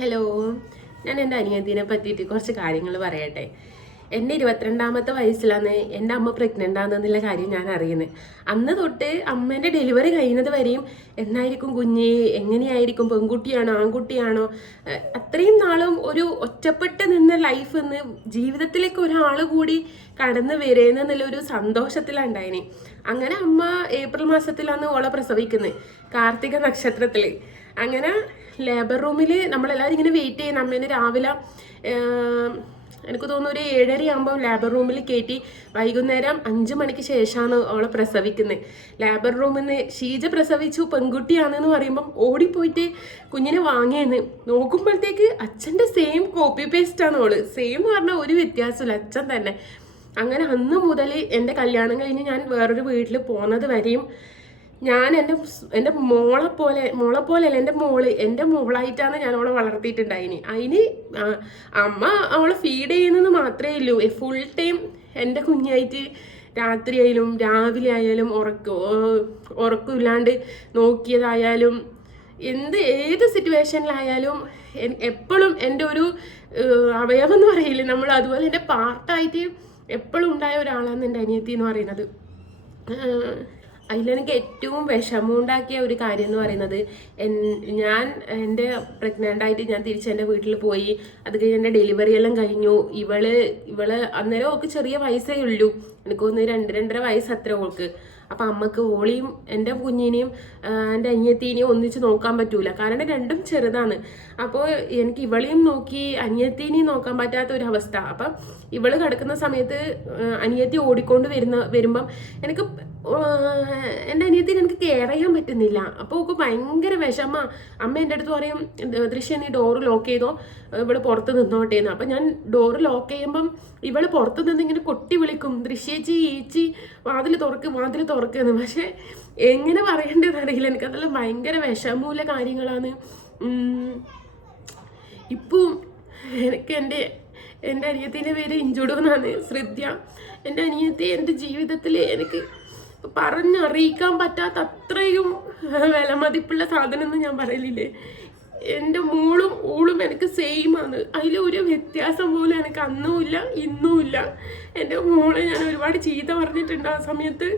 Hello, ഞാൻ എൻ്റെ അനിയത്തിനെ പറ്റിയിട്ട് കുറച്ച് കാര്യങ്ങൾ പറയട്ടെ. എൻ്റെ 22ാമത്തെ വയസ്സിലാണ് എൻ്റെ അമ്മ പ്രഗ്നൻ്റ് ആണെന്നുള്ള കാര്യം ഞാൻ അറിയുന്നത്. അന്ന് തൊട്ട് അമ്മേൻ്റെ ഡെലിവറി കഴിയുന്നത് വരെയും എന്നായിരിക്കും കുഞ്ഞ്, എങ്ങനെയായിരിക്കും, പെൺകുട്ടിയാണോ ആൺകുട്ടിയാണോ, അത്രയും നാളും ഒരു ഒറ്റപ്പെട്ട് നിന്ന ലൈഫ് എന്ന് ജീവിതത്തിലേക്ക് ഒരാൾ കൂടി കടന്നു വരുന്നൊരു സന്തോഷത്തിലുണ്ടായിന്. അങ്ങനെ അമ്മ ഏപ്രിൽ മാസത്തിലാണ് ഓളെ പ്രസവിക്കുന്നത്, കാർത്തിക നക്ഷത്രത്തിൽ. അങ്ങനെ ലേബർ റൂമിൽ നമ്മളെല്ലാവരും ഇങ്ങനെ വെയിറ്റ് ചെയ്യുന്ന അമ്മേനെ രാവിലെ എനിക്ക് തോന്നുന്നു ഒരു 7:30 ആകുമ്പോൾ ലേബർ റൂമിൽ കയറ്റി വൈകുന്നേരം 5 മണിക്ക് ശേഷമാണ് അവളെ പ്രസവിക്കുന്നത്. ലേബർ റൂമിൽ നിന്ന് ഷീജ പ്രസവിച്ചു, പെൺകുട്ടിയാണെന്ന് പറയുമ്പം ഓടിപ്പോയിട്ട് കുഞ്ഞിനെ വാങ്ങിയെന്ന് നോക്കുമ്പോഴത്തേക്ക് അച്ഛൻ്റെ സെയിം കോപ്പി പേസ്റ്റാണ് ഓള്. സെയിം പറഞ്ഞാൽ ഒരു വ്യത്യാസമില്ല, അച്ഛൻ തന്നെ. അങ്ങനെ അന്ന് മുതൽ എൻ്റെ കല്യാണം കഴിഞ്ഞ് ഞാൻ വേറൊരു വീട്ടിൽ പോകുന്നത് വരെയും ഞാൻ എൻ്റെ മോളെ പോലെയല്ല, എൻ്റെ മോളായിട്ടാണ് ഞാൻ അവളെ വളർത്തിയിട്ടുണ്ടായിന്. അതിന് അമ്മ അവളെ ഫീഡ് ചെയ്യുന്നത് മാത്രമേ ഉള്ളൂ. ഫുൾ ടൈം എൻ്റെ കുഞ്ഞായിട്ട് രാത്രിയായാലും രാവിലെ ആയാലും ഉറക്കമില്ലാണ്ട് നോക്കിയതായാലും ഏത് സിറ്റുവേഷനിലായാലും എപ്പോഴും എൻ്റെ ഒരു അവയവം എന്ന് പറയില്ലേ നമ്മൾ, അതുപോലെ എൻ്റെ പാർട്ടായിട്ട് എപ്പോഴും ഉണ്ടായ ഒരാളാണ് എൻ്റെ അനിയത്തി എന്ന് പറയുന്നത്. അതിലെനിക്ക് ഏറ്റവും വിഷമമുണ്ടാക്കിയ ഒരു കാര്യം എന്ന് പറയുന്നത്, ഞാൻ എൻ്റെ പ്രഗ്നൻ്റായിട്ട് ഞാൻ തിരിച്ച് വീട്ടിൽ പോയി. അത് കഴിഞ്ഞ് എൻ്റെ ഡെലിവറി എല്ലാം കഴിഞ്ഞു. ഇവള് അന്നേരം ഒക്കെ ചെറിയ വയസ്സേ ഉള്ളൂ, എനിക്കൊന്ന് 2-2.5 വയസ്സ് അത്ര ഓൾക്ക്. അപ്പം അമ്മക്ക് ഓളിയും എൻ്റെ കുഞ്ഞിനെയും എൻ്റെ അനിയത്തീനെയും ഒന്നിച്ച് നോക്കാൻ പറ്റൂല, കാരണം രണ്ടും ചെറുതാണ്. അപ്പോൾ എനിക്ക് ഇവളെയും നോക്കി അനിയത്തീനെയും നോക്കാൻ പറ്റാത്ത ഒരു അവസ്ഥ. അപ്പം ഇവള് കിടക്കുന്ന സമയത്ത് അനിയത്തി ഓടിക്കൊണ്ട് വരുമ്പം എനിക്ക് എൻ്റെ അനിയത്തിനെ എനിക്ക് കെയർ ചെയ്യാൻ പറ്റുന്നില്ല. അപ്പോൾ ഒക്കെ ഭയങ്കര വിഷമ. അമ്മ എൻ്റെ അടുത്ത് പറയും, ദൃശ്യം നീ ഡോറ് ലോക്ക് ചെയ്തോ, ഇവള് പുറത്ത് നിന്നോട്ടേന്ന്. അപ്പം ഞാൻ ഡോറ് ലോക്ക് ചെയ്യുമ്പം ഇവള് പുറത്ത് നിന്ന് ഇങ്ങനെ കൊട്ടി വിളിക്കും, ദൃശ്യേച്ചി ഏച്ചി വാതിൽ തുറക്കുന്നു. പക്ഷെ എങ്ങനെ പറയേണ്ടതെന്ന് അറിയില്ല, എനിക്കതെല്ലാം ഭയങ്കര വിഷമമുള്ള കാര്യങ്ങളാണ്. ഇപ്പം എനിക്ക് എൻ്റെ അനിയത്തിൻ്റെ പേര് ഇഞ്ചുഡു എന്നാണ്, ശ്രുത്യ. എൻ്റെ അനിയത്തി എൻ്റെ ജീവിതത്തിൽ എനിക്ക് പറഞ്ഞറിയിക്കാൻ പറ്റാത്ത അത്രയും വിലമതിപ്പുള്ള സാധനം എന്ന് ഞാൻ പറയലില്ലേ. എൻ്റെ ഊളും എനിക്ക് സെയിമാണ്, അതിലൊരു വ്യത്യാസം പോലും എനിക്ക് അന്നുമില്ല ഇന്നുമില്ല. എൻ്റെ മോളെ ഞാൻ ഒരുപാട് ചീത്ത പറഞ്ഞിട്ടുണ്ട് ആ സമയത്ത്.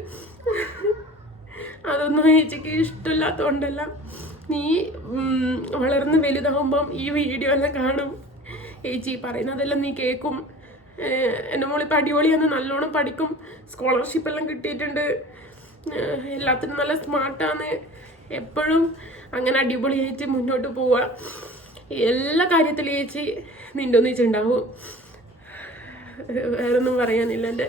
അതൊന്നും ചേച്ചിക്ക് ഇഷ്ടമില്ലാത്തതുകൊണ്ടല്ല. നീ വളർന്ന് വലുതാകുമ്പം ഈ വീഡിയോ എല്ലാം കാണും, ചേച്ചി പറയുന്നതെല്ലാം നീ കേൾക്കും. എൻ്റെ മോളിപ്പോൾ അടിപൊളിയാണ്, നല്ലോണം പഠിക്കും, സ്കോളർഷിപ്പെല്ലാം കിട്ടിയിട്ടുണ്ട്, എല്ലാത്തിനും നല്ല സ്മാർട്ടാണ്. എപ്പോഴും അങ്ങനെ അടിപൊളിയായിട്ട് മുന്നോട്ട് പോവുക. എല്ലാ കാര്യത്തിലും ചേച്ചി നിൻ്റെ ഒന്നിച്ചുണ്ടാവും. വേറൊന്നും പറയാനില്ല.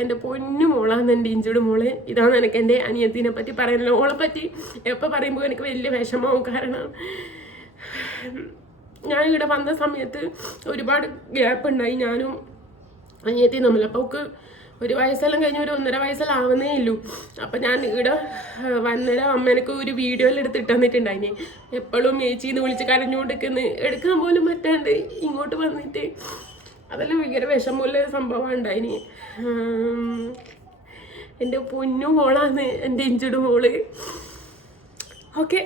എൻ്റെ പൊന്നു മോളാണ് എൻ്റെ ഇഞ്ചുഡ് മോള്. ഇതാണ് എനിക്ക് എൻ്റെ അനിയത്തിനെ പറ്റി പറയാനില്ല. ഓളെ പറ്റി എപ്പോൾ പറയുമ്പോൾ എനിക്ക് വലിയ വിഷമവും. കാരണം ഞാൻ ഇവിടെ വന്ന സമയത്ത് ഒരുപാട് ഗ്യാപ്പ് ഉണ്ടായി ഞാനും അനിയത്തിയും തമ്മിൽ. അപ്പോൾ അവൾക്ക് 1 വയസ്സെല്ലാം കഴിഞ്ഞ് ഒരു 1.5 വയസ്സെല്ലാം ആവുന്നേ ഉള്ളൂ. അപ്പം ഞാൻ ഇവിടെ വന്നേരം അമ്മ എനിക്ക് ഒരു വീഡിയോയിൽ എടുത്തിട്ട് തന്നിട്ടുണ്ടായിന്. എപ്പോഴും ചേച്ചിന്ന് വിളിച്ച് കരഞ്ഞുകൊണ്ടിരിക്കുന്നു, എടുക്കാൻ പോലും പറ്റാണ്ട് ഇങ്ങോട്ട് വന്നിട്ട്. അതെല്ലാം ഭയങ്കര വിഷമമുള്ള സംഭവം ഉണ്ടായിന്. എൻ്റെ പൊന്നു മോളാണ് എൻ്റെ ഇഞ്ചുഡ് മോള്. ഓക്കെ.